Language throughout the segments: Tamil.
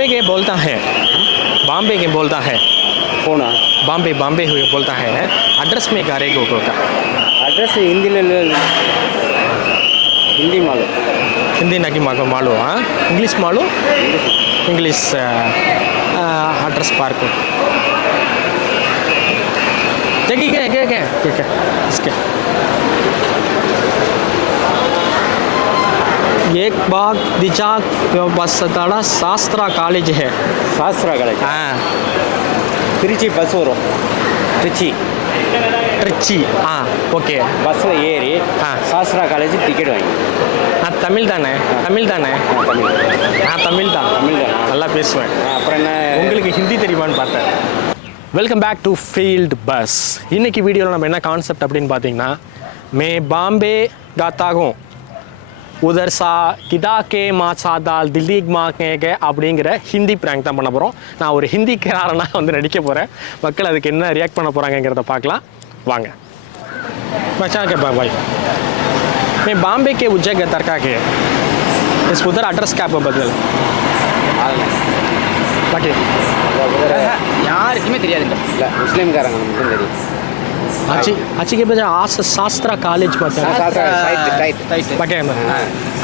बॉम्बे के बोलता है, बॉम्बे के बोलता है कौन बॉम्बे बॉम्बे हुए बोलता है एड्रेस में करेगा होगा एड्रेस हिंदी हिंदी मालूम हिंदी ना कि मालूम हाँ इंग्लिश मालूम इंग्लिश एड्रेस पार्क देखिए क्या क्या क्या क्या इसके एक बाग दिचाक बस तड़ा शास्त्रा कॉलेज है शास्त्रा कॉलेज हाँ திருச்சி பஸ் வரும் திருச்சி ट्रिची हाँ ओके பஸ்ஸில் ஏறி சாஸ்திரா காலேஜ் டிக்கெட் வாங்கி हाँ तमिल தானே तमिल தானே தமிழ் நான் தமிழ் தான் நல்லா பேசுவேன் அப்புறம் என்ன உங்களுக்கு ஹிந்தி தெரியுமான்னு பார்த்தேன் welcome back to field bus இன்னைக்கு வீடியோவில் நம்ம என்ன கான்செப்ட் அப்படின்னு பார்த்தீங்கன்னா மே பாம்பே காத்தாகும் உதர் சா கிதா கே மா சாதால் தில்லி மா கே அப்படிங்கிற ஹிந்தி ப்ராங்க் தான் பண்ண போகிறோம் நான் ஒரு ஹிந்திக்காரனாக வந்து நடிக்க போகிறேன் மக்கள் அதுக்கு என்ன ரியாக்ட் பண்ண போகிறாங்கங்கிறத பார்க்கலாம் வாங்க मचा के भाई मैं बॉम्बे के उज्जै गतरका के इस उधर एड्रेस क्या बदल बाकी யாருக்குமே தெரியாதுங்க இல்லை முஸ்லீம்காரங்க மட்டும் தெரியும் अच्छी अच्छी के बजाय आस शास्त्रा कॉलेज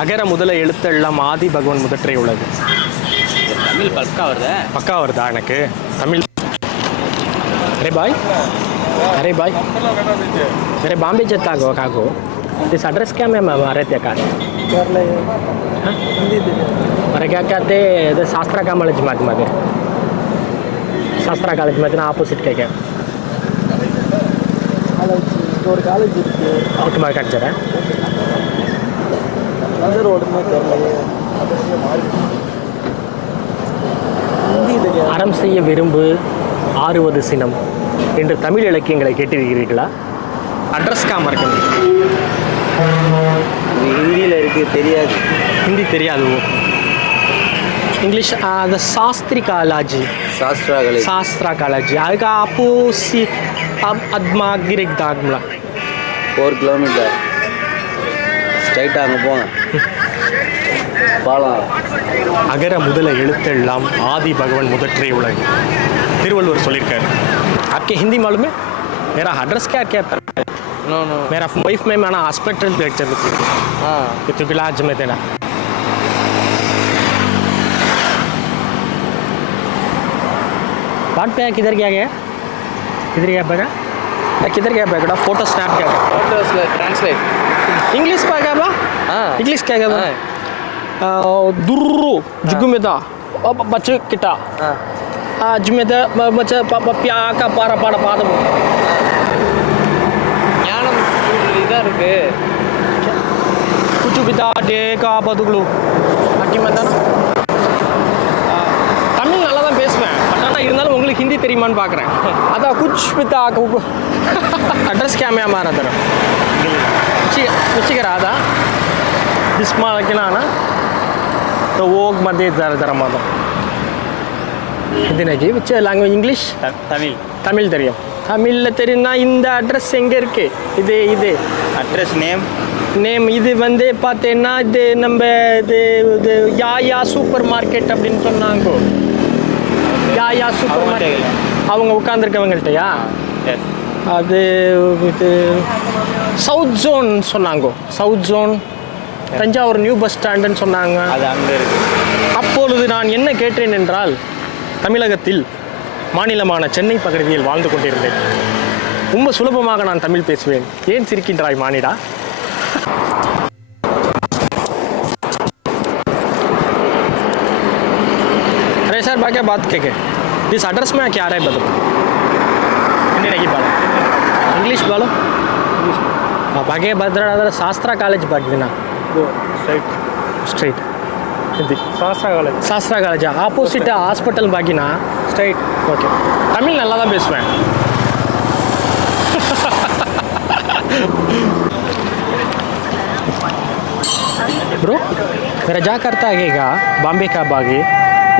அகர முதல எழுத்தெல்லாம் ஆதி பகவான் முதற்றே உள்ளது தமிழ் பக்கா வருதா எனக்கு தமிழ் अरे भाई मेरे बॉम्बे जता गो काको इस एड्रेस क्या मैम हमारे थे का अरे क्या कहते हैं शास्त्रा कॉलेज में शास्त्रा कॉलेज में आपोजिट क्या ஒரு காலேஜ் இருக்கு ஓகே மாதிரி கட்டுறேன் அந்த ரோடு ஹிந்தி தெரியாது அறம் செய்ய விரும்பு ஆறுவது சினம் என்று தமிழ் இலக்கியங்களை கேட்டிருக்கிறீர்களா அட்ரஸ் காம இருக்கு ஹிந்தியில் இருக்குது தெரியாது ஹிந்தி தெரியாது इंग्लिश द शास्त्री कॉलेज शास्त्रा कॉलेज அதுக்கு ஆப்போசி அத்மா கிரிக் தாக்மலா 4 கிலோமீட்டர் ஸ்ட்ரைட்டாக அங்கே போங்க பாலம் அகர முதல எழுத்தெல்லாம் ஆதி பகவான் முதற்றே உலகு திருவள்ளுவர் சொல்லியிருக்காரு आपके हिंदी मालूम है मेरा एड्रेस क्या क्या नो नो मेरा वाइफ में मैंने हॉस्पिटल लेक्चर हाँ तो इलाज में देना बात पे किधर क्या गया किधर गया बैगा किधर गया बैगड़ा फोटो स्नैप क्या गया फोटोस ट्रांसलेट इंग्लिश पे क्या बा हाँ इंग्लिश क्या गया दुर्रू जुगुमेदा अब बच्चे किटा जुमेदा बच्चा प्या का पारा पाड़ा पादम ஞானம் இதாக இருக்கு कुछ बिता डे का बदुगलू बाकी मैं தமிழ் நல்லா தான் பேசுவேன் பட் ஆனால் இருந்தாலும் உங்களுக்கு ஹிந்தி தெரியுமான்னு பார்க்குறேன் அதான் குச் பித்தா அட்ரஸ் क्या मैं हमारा तरफ उचिकर आधा बिस्मा रखना ना तो वो मध्य जरा माता இதுனக்கு விச் லாங்குவேஜ் இங்கிலீஷ் தமிழ் தெரியும் தமிழில் தெரியும்னா இந்த அட்ரஸ் எங்கே இருக்கு இது அட்ரஸ் நேம் இது வந்து பார்த்தேன்னா இது நம்ம இது யா சூப்பர் மார்க்கெட் அப்படின்னு சொன்னாங்க யா சூப்பர் மார்க்கெட் அவங்க உட்காந்துருக்கவங்கள்ட்டயா அது இது சவுத் ஜோன் சொன்னாங்க south zone Thanjavur new bus ஸ்டாண்டுன்னு சொன்னாங்க அது அங்கே இருக்கு அப்பொழுது நான் என்ன கேட்டேன் என்றால் தமிழகத்தில் மாநிலமான சென்னை பகுதியில் வாழ்ந்து கொண்டிருந்தேன் ரொம்ப சுலபமாக நான் தமிழ் பேசுவேன் ஏன் சிரிக்கின்றாய் மானிடா अरे सर बाकी बात क्या इस एड्रेस में क्या आ रहा है बताओ हिंदी नहीं बोलो इंग्लिश बोलो बाकी भद्रा शास्त्रा कॉलेज बागना स्ट्रेट हिंदी शास्त्रा कॉलेज ஆப்போசிட் ஹாஸ்பிட்டல் பாக்கினா ஸ்ட்ரைட் ஓகே தமிழ் நல்லா தான் பேசுவேன் ब्रो मेरा जा करता आगेगा बॉम्बे का बागे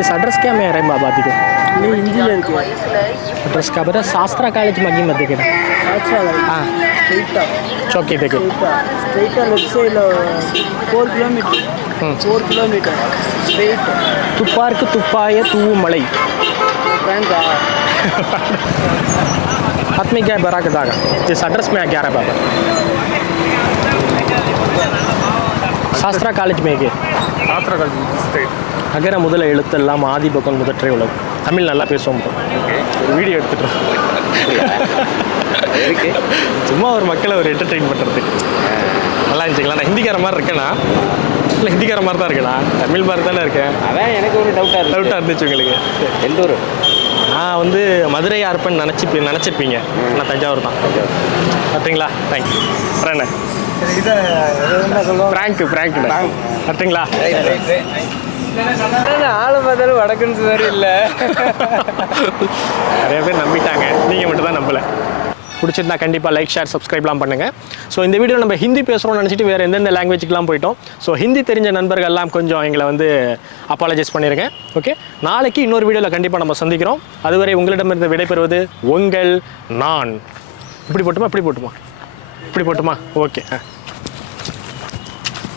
इस एड्रेस क्या मैं रहे बाबा दी को नहीं हिंदी लड़के एड्रेस का बता शास्त्रा कॉलेज मगी मत देखे हाँ स्ट्रेटा चौकी देखे स्ट्रेटा left side 4 kilometre 4 kilometre straight. துப்பார்க்கு துப்பாய தூவும் மலை. फ्रैंका हाथ में क्या है बरा के दागा जिस एड्रेस में क्या रहा है बाबा Sastra college மேகே Sastra college straight. அகர முதல எழுத்தெல்லாம் ஆதி பக்கம் முதற்றே உலகம். தமிழ் நல்லா பேசுவோம் bro. ஒரு வீடியோ எடுத்துட்டோம். இருக்கு சும்மா ஒரு மக்களை ஒரு என்டர்டெயின் பண்ணுறதுக்கு நல்லா இருந்துச்சுங்களா? நான் ஹிந்திக்கார மாதிரி இருக்கேனா இல்லை ஹிந்திக்கார மாதிரி தான் இருக்கேனா தமிழ் மாதிரி தானே இருக்கேன்? அதான் எனக்கு ஒரு டவுட்டாக இருந்துச்சு உங்களுக்கு. எந்த ஊர்? நான் வந்து மதுரை யாருப்பன்னு நினச்சிருப்பீங்க. நான் தஞ்சாவூர் தான். பார்த்தீங்களா? தேங்க்யூ. வரேண்ணே. இதை என்ன சொல்லுவாங்க? ஃப்ராங்க் பார்த்தீங்களா? ஆளை பார்த்தாலும் வடக்குன்னு வேறு இல்லை. நிறைய பேர் நம்பிட்டாங்க, நீங்கள் மட்டும் தான் நம்பலை. பிடிச்சிருந்தா கண்டிப்பாக லைக் ஷேர் சப்ஸ்கிரைப்லாம் பண்ணுங்கள். ஸோ இந்த வீடியோ நம்ம ஹிந்தி பேசுகிறோம்னு நினச்சிட்டு வேறு எந்தெந்த லாங்குவேஜுக்கெலாம் போயிட்டோம். ஸோ ஹிந்தி தெரிஞ்ச நண்பர்கள்லாம் கொஞ்சம் எங்களை வந்து அப்பாலஜைஸ் பண்ணியிருக்கேன். ஓகே, நாளைக்கு இன்னொரு வீடியோவில் கண்டிப்பாக நம்ம சந்திக்கிறோம். அதுவரை உங்களிடமிருந்து விடைபெறுவது உங்கள் நான். இப்படி போட்டுமா? இப்படி போட்டுமா? ஓகே.